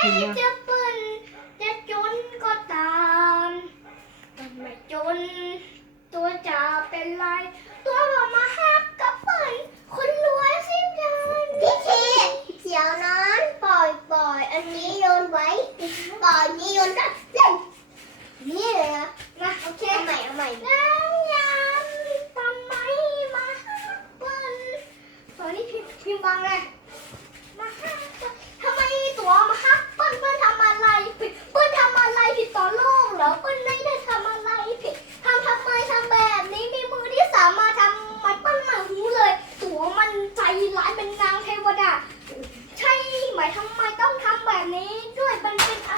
จะเปิ้นจะจนก็ตามไม่จน ตัวจะเป็นไร ตัวเรามาฮักกับเปิ้นคนรวยสิจันพี่ทีเดี๋ยวนั้นปล่อยปล่อยอันนี้โยนไว้ปล่อยนี้โยนกันเล่นนี่เลยนะนะโอเคเอาใหม่เอาใหม่แล้วยันทำไมมาฮักเปิ้นตอนนี้พิมพ์พิมพ์วางเลย ทำไมต้องทำแบบนี้ด้วยมันเป็นอ